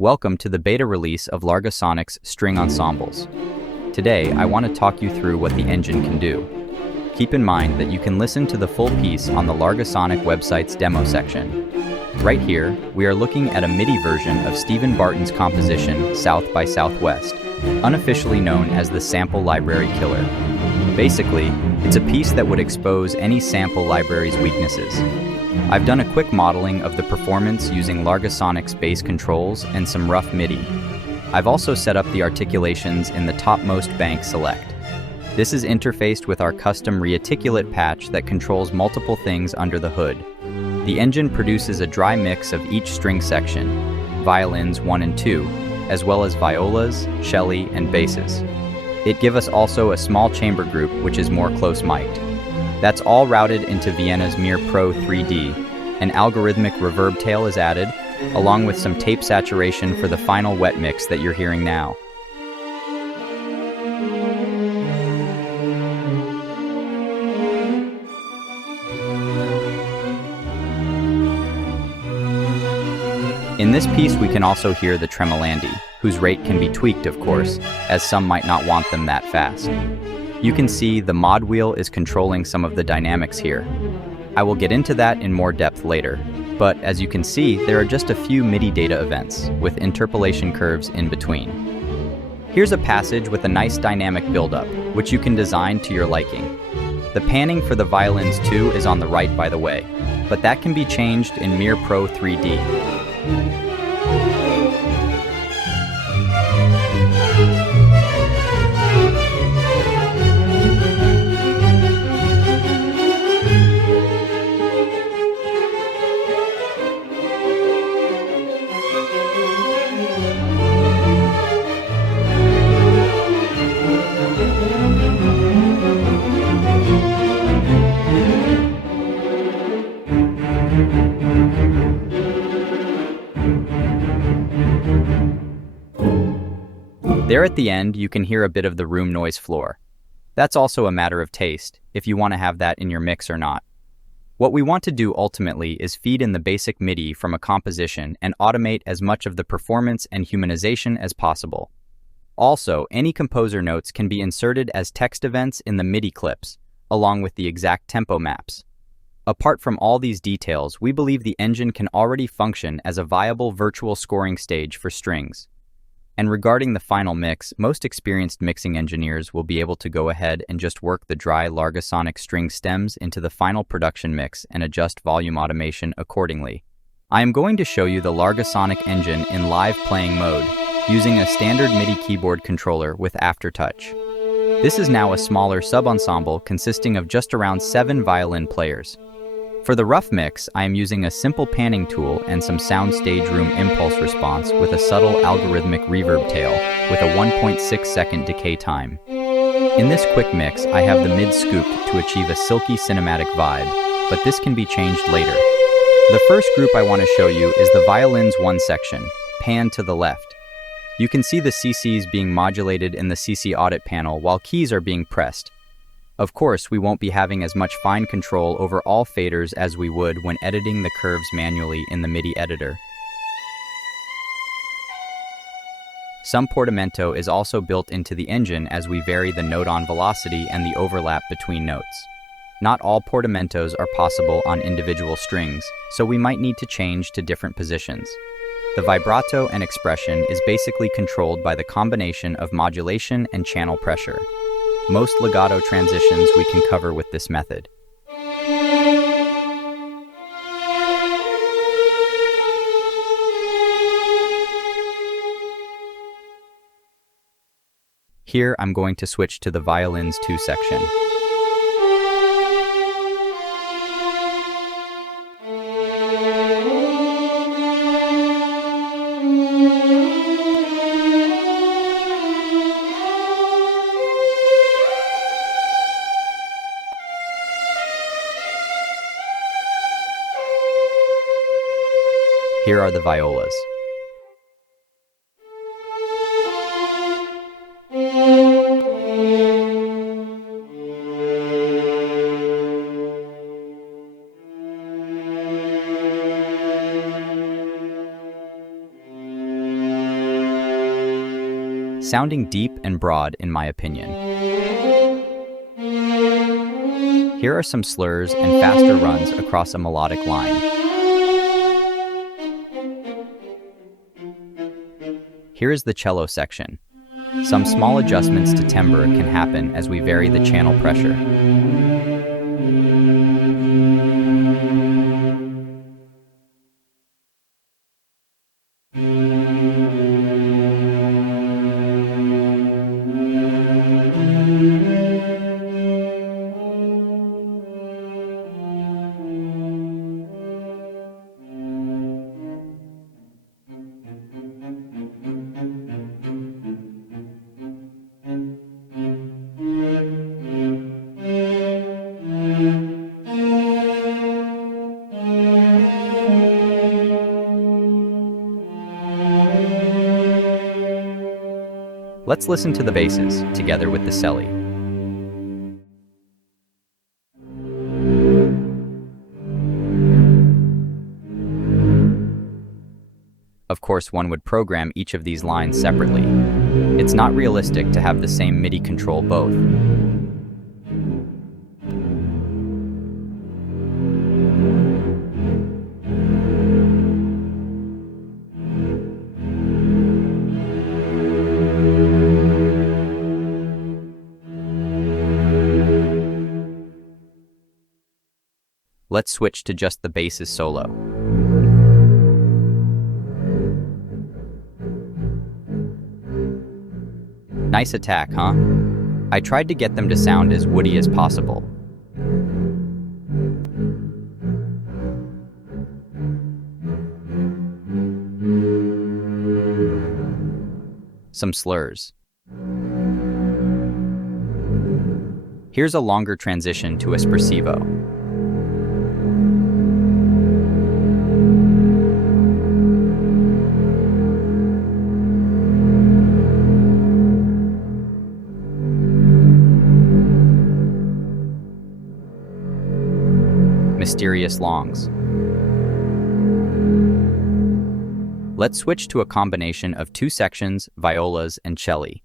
Welcome to the beta release of Largosonic's string ensembles. Today, I want to talk you through what the engine can do. Keep in mind that you can listen to the full piece on the Largosonic website's demo section. Right here, we are looking at a MIDI version of Stephen Barton's composition South by Southwest, unofficially known as the Sample Library Killer. Basically, it's a piece that would expose any sample library's weaknesses. I've done a quick modeling of the performance using Largosonic's bass controls and some rough MIDI. I've also set up the articulations in the topmost bank select. This is interfaced with our custom rearticulate patch that controls multiple things under the hood. The engine produces a dry mix of each string section, violins 1 and 2, as well as violas, cello, and basses. It gives us also a small chamber group which is more close-mic'd. That's all routed into Vienna's Mir Pro 3D. An algorithmic reverb tail is added, along with some tape saturation for the final wet mix that you're hearing now. In this piece, we can also hear the tremolandi, whose rate can be tweaked, of course, as some might not want them that fast. You can see the mod wheel is controlling some of the dynamics here. I will get into that in more depth later, but as you can see, there are just a few MIDI data events, with interpolation curves in between. Here's a passage with a nice dynamic buildup, which you can design to your liking. The panning for the violins too is on the right, by the way, but that can be changed in Mir Pro 3D. There at the end, you can hear a bit of the room noise floor. That's also a matter of taste, if you want to have that in your mix or not. What we want to do ultimately is feed in the basic MIDI from a composition and automate as much of the performance and humanization as possible. Also, any composer notes can be inserted as text events in the MIDI clips, along with the exact tempo maps. Apart from all these details, we believe the engine can already function as a viable virtual scoring stage for strings. And regarding the final mix, most experienced mixing engineers will be able to go ahead and just work the dry Largosonic string stems into the final production mix and adjust volume automation accordingly. I am going to show you the Largosonic engine in live playing mode, using a standard MIDI keyboard controller with aftertouch. This is now a smaller sub-ensemble consisting of just around 7 violin players. For the rough mix, I am using a simple panning tool and some soundstage room impulse response with a subtle algorithmic reverb tail with a 1.6 second decay time. In this quick mix, I have the mid scooped to achieve a silky cinematic vibe, but this can be changed later. The first group I want to show you is the violins 1 section, pan to the left. You can see the CCs being modulated in the CC audit panel while keys are being pressed. Of course, we won't be having as much fine control over all faders as we would when editing the curves manually in the MIDI editor. Some portamento is also built into the engine as we vary the note-on velocity and the overlap between notes. Not all portamentos are possible on individual strings, so we might need to change to different positions. The vibrato and expression is basically controlled by the combination of modulation and channel pressure. Most legato transitions we can cover with this method. Here, I'm going to switch to the violins 2 section. Here are the violas. sounding deep and broad in my opinion. Here are some slurs and faster runs across a melodic line. Here is the cello section. Some small adjustments to timbre can happen as we vary the channel pressure. Let's listen to the basses, together with the celli. Of course, one would program each of these lines separately. It's not realistic to have the same MIDI control both. Let's switch to just the basses solo. Nice attack, huh? I tried to get them to sound as woody as possible. Some slurs. Here's a longer transition to espressivo. Mysterious longs. Let's switch to a combination of two sections, violas and celli.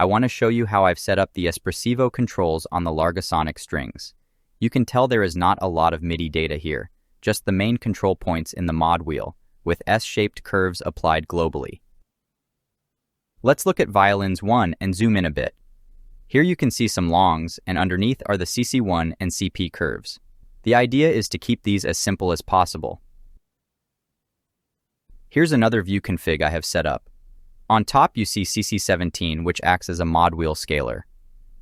I want to show you how I've set up the espressivo controls on the Largosonic strings. You can tell there is not a lot of MIDI data here, just the main control points in the mod wheel, with S-shaped curves applied globally. Let's look at violins 1 and zoom in a bit. Here you can see some longs, and underneath are the CC1 and CP curves. The idea is to keep these as simple as possible. Here's another view config I have set up. On top you see CC17, which acts as a mod wheel scaler.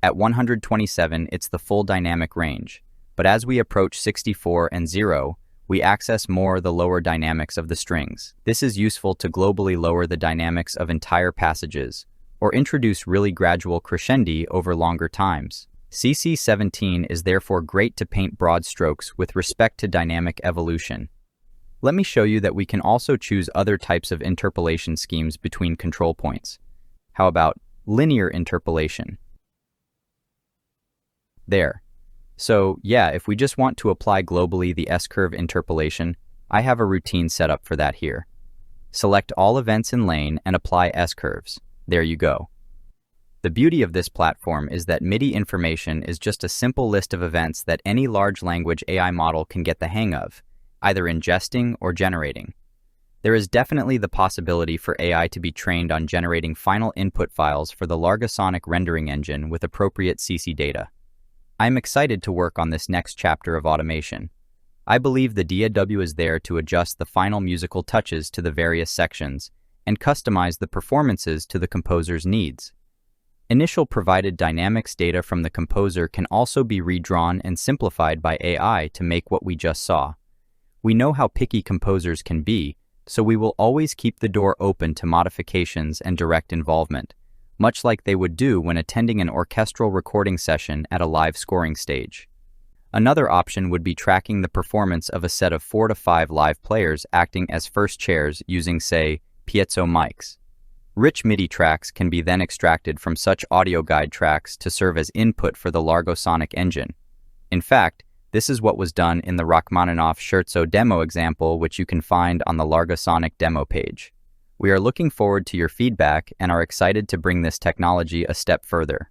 At 127 it's the full dynamic range, but as we approach 64 and 0, we access more the lower dynamics of the strings. This is useful to globally lower the dynamics of entire passages, or introduce really gradual crescendi over longer times. CC17 is therefore great to paint broad strokes with respect to dynamic evolution. Let me show you that we can also choose other types of interpolation schemes between control points. How about linear interpolation? There. So yeah, if we just want to apply globally the S-curve interpolation, I have a routine set up for that here. Select all events in lane and apply S-curves. There you go. The beauty of this platform is that MIDI information is just a simple list of events that any large language AI model can get the hang of, either ingesting or generating. There is definitely the possibility for AI to be trained on generating final input files for the Largosonic rendering engine with appropriate CC data. I'm excited to work on this next chapter of automation. I believe the DAW is there to adjust the final musical touches to the various sections and customize the performances to the composer's needs. Initial provided dynamics data from the composer can also be redrawn and simplified by AI to make what we just saw. We know how picky composers can be, so we will always keep the door open to modifications and direct involvement, much like they would do when attending an orchestral recording session at a live scoring stage. Another option would be tracking the performance of a set of 4 to 5 live players acting as first chairs using, say, piezo mics. Rich MIDI tracks can be then extracted from such audio guide tracks to serve as input for the Largosonic engine. In fact, this is what was done in the Rachmaninoff Scherzo demo example, which you can find on the Largosonic demo page. We are looking forward to your feedback and are excited to bring this technology a step further.